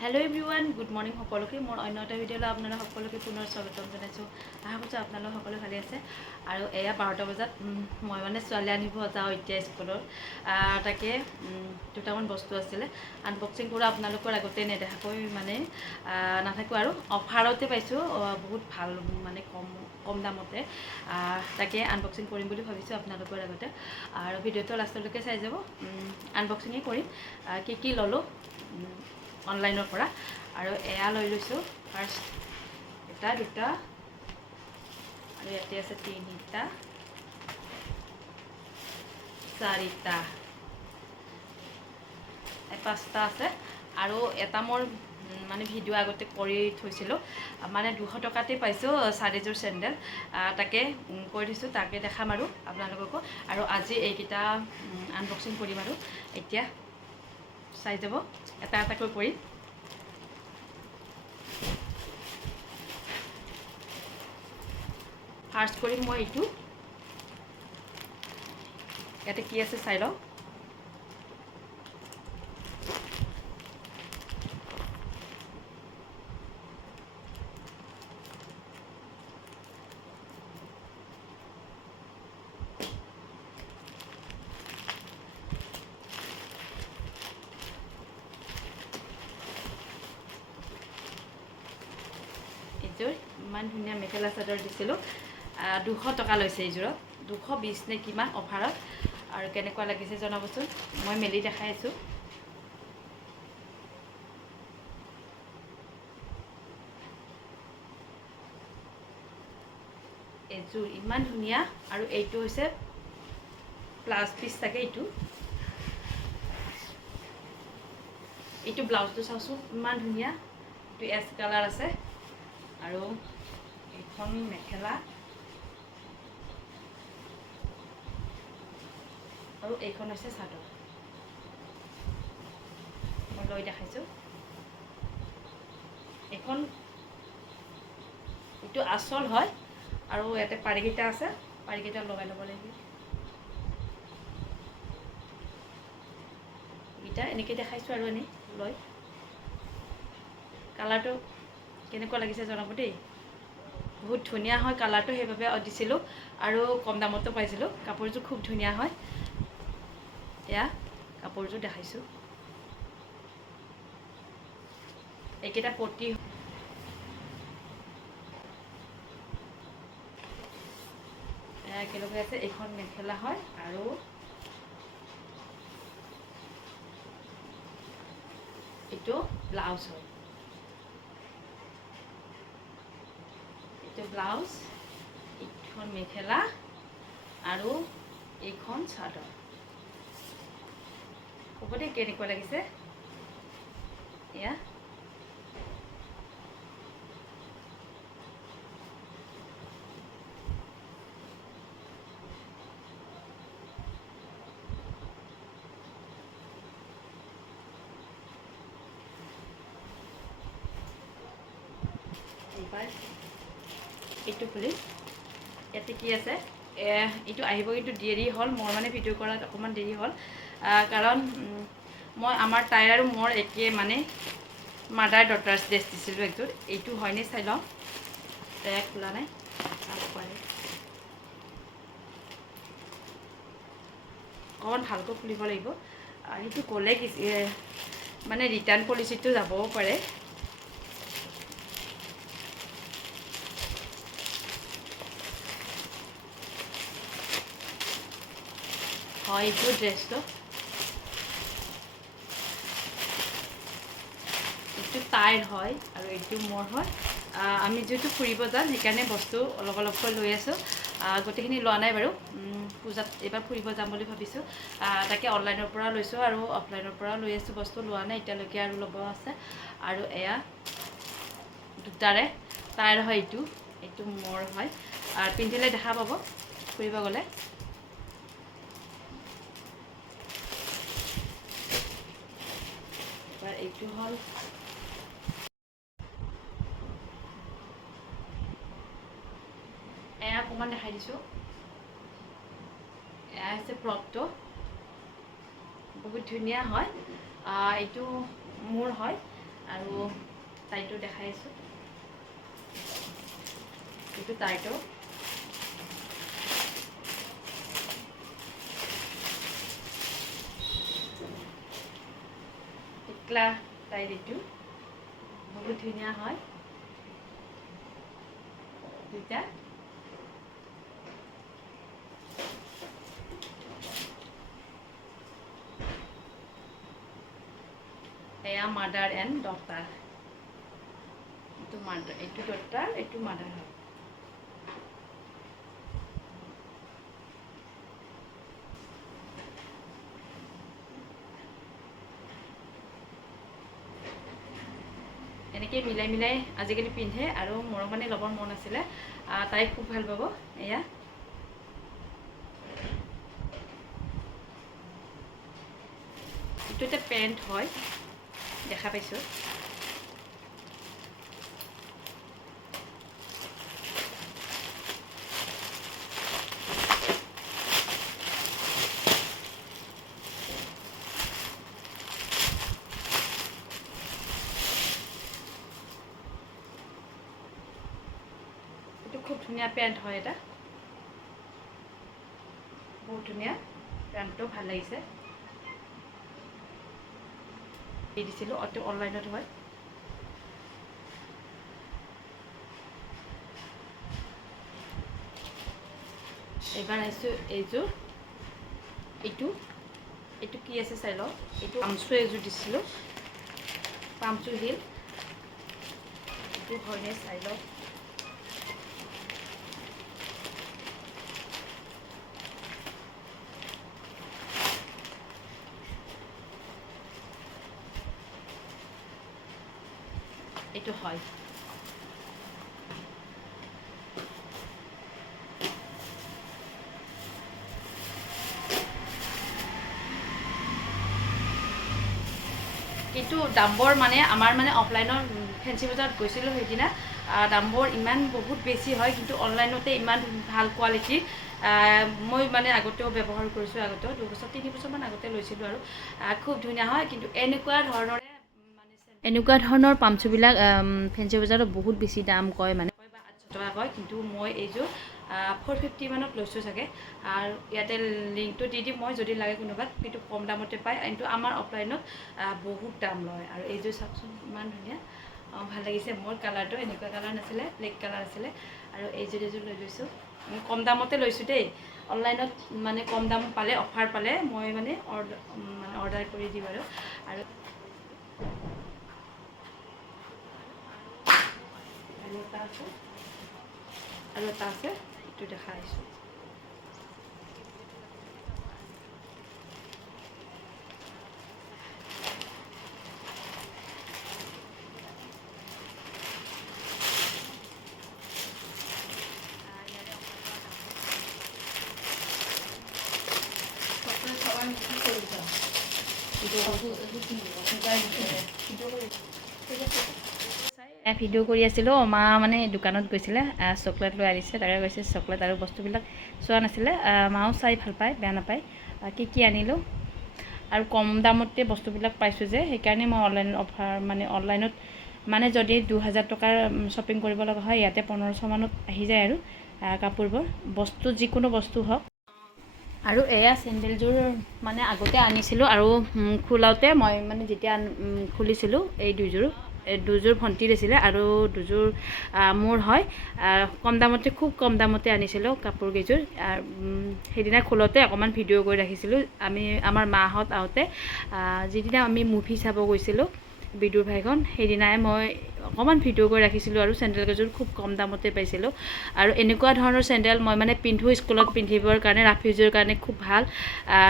Hello everyone good morning सकलोके मोर अन्य এটা ভিডিঅ'লৈ আপোনালোক সকলোকে পুনৰ স্বাগতম জনাইছোঁ। আশা কৰিছোঁ আপোনালোক সকলো ভালে আছে। আৰু এয়া 12টা বজাত মই মানে ছোৱালী আনিব যাওঁ এতিয়া স্কুলৰ। তাকে দুটামান বস্তু আছিলে আনবক্সিং কৰোঁ আপোনালোকৰ আগতে নেদেখাকৈ মানে নাথাকোঁ আৰু অফাৰতে পাইছোঁ বহুত ভাল মানে কম দামতে। তাকে আনবক্সিং কৰিম বুলি ভাবিছোঁ আপোনালোকৰ আগতে। আৰু ভিডিঅ'টো লাষ্টলৈকে চাই যাব। আনবক্সিঙেই কৰিম কি ল'লোঁ অনলাইনৰ পৰা। আৰু এয়া লৈ লৈছোঁ ফাৰ্ষ্ট এটা দুটা আৰু ইয়াতে আছে তিনিটা চাৰিটা পাঁচটা আছে। আৰু এটা মোৰ মানে ভিডিঅ' আগতে কৰি থৈছিলোঁ মানে 200 টকাতে পাইছোঁ 4যোৰ চেণ্ডেল। তাকে কৰি থৈছোঁ, তাকে দেখাম আৰু আপোনালোককো। আৰু আজি এইকেইটা আনবক্সিং কৰিম আৰু এতিয়া চাই যাব এটা এটাকৈ কৰি। ফাৰ্ষ্ট কৰিম মই এইটো, ইয়াতে কি আছে চাই লওঁ। এইযোৰ ইমান ধুনীয়া মেখেলা চাদৰ দিছিলোঁ, 200 টকা লৈছে এইযোৰত, 220 নে কিমান অফাৰত। আৰু কেনেকুৱা লাগিছে জনাবচোন, মই মেলি দেখাই আছোঁ। এযোৰ ইমান ধুনীয়া। আৰু এইটো হৈছে প্লাছ পিচ থাকে। এইটো ব্লাউজটো চাওঁচোন ইমান ধুনীয়া, এইটো এছ কালাৰ আছে। আৰু এইখন মেখেলা আৰু এইখন হৈছে চাদৰ। মই লৈ দেখাইছোঁ। এইটো আচল হয় আৰু ইয়াতে পাৰিকেইটা আছে, পাৰিকেইটা লগাই ল'ব লাগিব। এইকেইটা এনেকৈ দেখাইছোঁ আৰু এনেই লৈ। কালাৰটো কেনেকুৱা লাগিছে জনাব দেই। বহুত ধুনীয়া হয় কালাৰটো, সেইবাবে দিছিলোঁ। আৰু কম দামতো পাইছিলোঁ। কাপোৰযোৰ খুব ধুনীয়া হয়। এয়া কাপোৰযোৰ দেখাইছোঁ। এইকেইটা পটি একেলগে আছে। এইখন মেখেলা হয় আৰু এইটো ব্লাউজ হয়। এইটো ব্লাউজ, এইখন মেখেলা আৰু এইখন চাদৰ। হ'ব দেই কেনেকুৱা লাগিছে এয়া। এইবাৰ এইটো খুলি ইয়াতে কি আছে, এইটো আহিব কিন্তু দেৰি হ'ল। মোৰ মানে ভিডিঅ' কৰাত অকণমান দেৰি হ'ল, কাৰণ মই আমাৰ তাইৰ আৰু মোৰ একে মানে মাদাৰ ডটাৰ্ছ ড্ৰেছ দিছিলোঁ একযোৰ। এইটো হয়নে চাই লওঁ। তাই খোলা নাই, চাব পাৰে। অকণমান ভালকৈ খুলিব লাগিব। সেইটো ক'লে মানে ৰিটাৰ্ণ পলিচিটো যাবও পাৰে। হয় এইটো ড্ৰেছটো, এইটো তাইৰ হয় আৰু এইটো মোৰ হয়। আমি যিহেতু ফুৰিব যাম সেইকাৰণে বস্তু অলপ অলপকৈ লৈ আছোঁ। গোটেইখিনি লোৱা নাই বাৰু, পূজাত এইবাৰ ফুৰিব যাম বুলি ভাবিছোঁ। তাকে অনলাইনৰ পৰা লৈছোঁ আৰু অফলাইনৰ পৰা লৈ আছোঁ। বস্তু লোৱা নাই এতিয়ালৈকে, আৰু ল'ব আছে। আৰু এয়া দুটাৰে তাইৰ হয়, এইটো মোৰ হয়। আৰু পিন্ধিলে দেখা পাব ফুৰিব গ'লে। এবাৰ এইটো হ'ল এয়া, অকণমান দেখাই দিছোঁ। এয়া হৈছে ফ্ৰকটো, বহুত ধুনীয়া হয়। এইটো মোৰ হয় আৰু টাইটো দেখাই আছোঁ, এইটো টাইটো টিকলা টাইট, এইটো বহুত ধুনীয়া হয় দুইটা। এয়া মাদাৰ এণ্ড ডটাৰ, এইটো মাদাৰ, এইটো ডটাৰ, এইটো মাদাৰ হয়। এনেকৈ মিলাই মিলাই আজিকালি পিন্ধে, আৰু মোৰ মানে ল'বৰ মন আছিলে, তাই খুব ভাল পাব। এয়া এইটো এটা পেণ্ট হয়, দেখা পাইছোঁ। এইটো খুব ধুনীয়া পেণ্ট হয়, এটা বহুত ধুনীয়া পেণ্টটো, ভাল লাগিছে। দি দিছিলোঁ, অতি অনলাইনত হয়। এইবাৰ আহিছোঁ এইযোৰ, এইটো কি আছে চাই লওঁ। এইটো পামচু এযোৰ দিছিলোঁ, পামচু হিল, এইটো হয়নে চাই লওঁ। এইটো হয়। কিন্তু দামবোৰ মানে আমাৰ মানে অফলাইনৰ ফেঞ্চি বজাৰত গৈছিলোঁ সেইদিনা, দামবোৰ ইমান বহুত বেছি হয়, কিন্তু অনলাইনতে ইমান ভাল কোৱালিটিৰ। মই মানে আগতেও ব্যৱহাৰ কৰিছোঁ, আগতেও 2 বছৰ 3 বছৰমান আগতে লৈছিলোঁ, আৰু খুব ধুনীয়া হয়। কিন্তু এনেকুৱা ধৰণৰ পামচুবিলাক ফেঞ্চি বজাৰত বহুত বেছি দাম কয়, মানে 800 টকা কয়, কিন্তু মই এইযোৰ 450 মানত লৈছোঁ চাগে। আৰু ইয়াতে লিংকটো দি দিম মই, যদি লাগে কোনোবাক, কিন্তু কম দামতে পায়। কিন্তু আমাৰ অফলাইনত বহুত দাম লয়। আৰু এইযোৰ চাওকচোন ইমান ধুনীয়া, ভাল লাগিছে। মোৰ কালাৰটো এনেকুৱা কালাৰ নাছিলে, ব্লেক কালাৰ আছিলে। আৰু এইযোৰ লৈ লৈছোঁ, কম দামতে লৈছোঁ দেই। অনলাইনত মানে কম দাম পালে, অফাৰ পালে মই মানে অৰ্ডাৰ কৰি দিওঁ। আৰু এটা আছে, এইটো দেখা আহিছোঁ। ভিডিঅ' কৰি আছিলোঁ, মা মানে দোকানত গৈছিলে, চকলেট লৈ আনিছে, তাকে কৈছে চকলেট আৰু বস্তুবিলাক চোৱা নাছিলে। মাও চাই ভাল পায়, বেয়া নাপায়। কি আনিলোঁ, আৰু কম দামতে বস্তুবিলাক পাইছোঁ যে, সেইকাৰণে মই অনলাইনত মানে যদি 2000 টকাৰ শ্বপিং কৰিব লগা হয়, ইয়াতে 1500 মানত আহি যায়। আৰু কাপোৰবোৰ, যিকোনো বস্তু হওক। আৰু এয়া চেণ্ডেলযোৰ মানে আগতে আনিছিলোঁ, আৰু খোলাওতে মই মানে যেতিয়া খুলিছিলোঁ, এই দুযোৰ ভণ্টিৰ আছিলে, আৰু দুযোৰ মোৰ হয়। কম দামতে, খুব কম দামতে আনিছিলোঁ কাপোৰকেইযোৰ। সেইদিনা খোলোতে অকণমান ভিডিঅ' কৰি ৰাখিছিলোঁ। আমাৰ মাহঁত আহোঁতে, যিদিনা আমি মুভি চাব গৈছিলোঁ বিদুৰ ভাইখন, সেইদিনাই মই অকণমান ভিডিঅ' কৰি ৰাখিছিলোঁ। আৰু চেণ্ডেলকেইযোৰ খুব কম দামতে পাইছিলোঁ। আৰু এনেকুৱা ধৰণৰ চেণ্ডেল মই মানে পিন্ধোঁ, স্কুলত পিন্ধিবৰ কাৰণে, ৰাফিউজৰ কাৰণে খুব ভাল।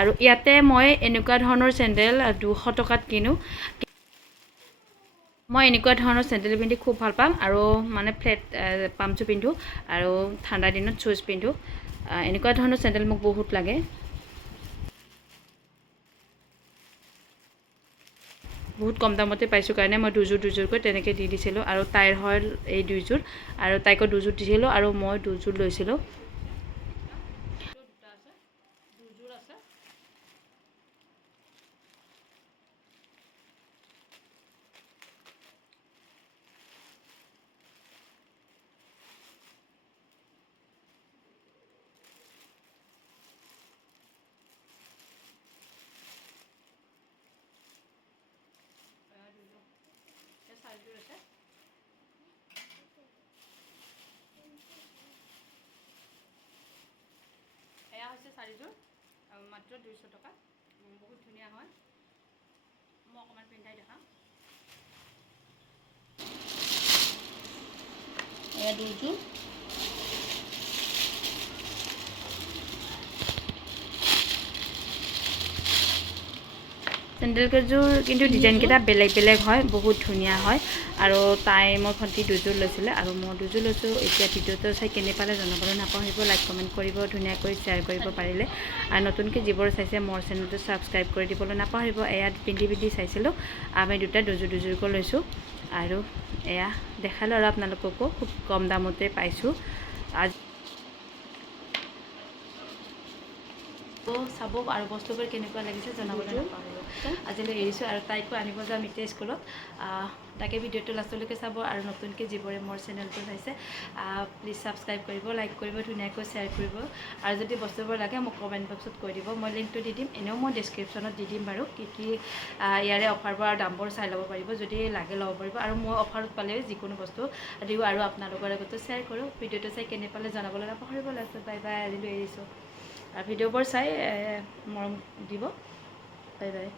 আৰু ইয়াতে মই এনেকুৱা ধৰণৰ চেণ্ডেল 200 টকাত কিনো। মই এনেকুৱা ধৰণৰ চেণ্ডেল পিন্ধি খুব ভাল পাওঁ, আৰু মানে ফ্লেট পামচু পিন্ধোঁ, আৰু ঠাণ্ডা দিনত শ্বুজ পিন্ধোঁ। এনেকুৱা ধৰণৰ চেণ্ডেল মোক বহুত লাগে। বহুত কম দামতে পাইছোঁ কাৰণে মই দুযোৰকৈ তেনেকৈ দি দিছিলোঁ। আৰু তাইৰ হয় এই দুযোৰ, আৰু তাইকো দুযোৰ দিছিলোঁ, আৰু মই দুযোৰ লৈছিলোঁ। চাৰিযোৰ আছে। এয়া হৈছে চাৰিযোৰ মাত্ৰ 200 টকা। বহুত ধুনীয়া হয়। মই অকণমান পিন্ধাই দেখাম। এয়া দুযোৰ। চেণ্ডেলকেইযোৰ কিন্তু ডিজাইনকেইটা বেলেগ বেলেগ হয়, বহুত ধুনীয়া হয়। আৰু মোৰ ভণ্টি দুযোৰ লৈছিলে আৰু মই দুযোৰ লৈছোঁ। এতিয়া ভিডিঅ'টো চাই কেনে পালে জনাবলৈ নাপাহৰিব, লাইক কমেণ্ট কৰিব, ধুনীয়াকৈ শ্বেয়াৰ কৰিব পাৰিলে। আৰু নতুনকৈ যিবোৰ চাইছে মোৰ চেনেলটো ছাবস্ক্ৰাইব কৰি দিবলৈ নাপাহৰিব। এয়া পিন্ধি চাইছিলোঁ। আমি দুযোৰকৈ লৈছোঁ। আৰু এয়া দেখালোঁ আৰু আপোনালোককো খুব কম দামতে পাইছোঁ। চাব আৰু বস্তুবোৰ কেনেকুৱা লাগিছে জনাবলৈ নাপাহৰিব। আজিলৈ এৰিছোঁ আৰু তাইকো আনিব যাম এতিয়া স্কুলত। তাকে ভিডিঅ'টো লাষ্টলৈকে চাব। আৰু নতুনকৈ যিবোৰে মোৰ চেনেলটো চাইছে প্লিজ ছাবস্ক্ৰাইব কৰিব, লাইক কৰিব, ধুনীয়াকৈ শ্বেয়াৰ কৰিব। আৰু যদি বস্তুবোৰ লাগে মোক কমেণ্ট বক্সত কৈ দিব, মই লিংকটো দি দিম। এনেও মই ডেছক্ৰিপশ্যনত দি দিম বাৰু কি ইয়াৰে অফাৰবোৰ আৰু দামবোৰ চাই ল'ব পাৰিব। যদি লাগে ল'ব পাৰিব। আৰু মই অফাৰত পালে যিকোনো বস্তু দিওঁ আৰু আপোনালোকৰ আগতো শ্বেয়াৰ কৰোঁ। ভিডিঅ'টো চাই কেনে পালে জনাবলৈ নাপাহৰিব। লাষ্টত বাই বাই, আজিলৈ এৰিছোঁ। আৰু ভিডিঅ'বোৰ চাই মৰম দিব। Bye bye.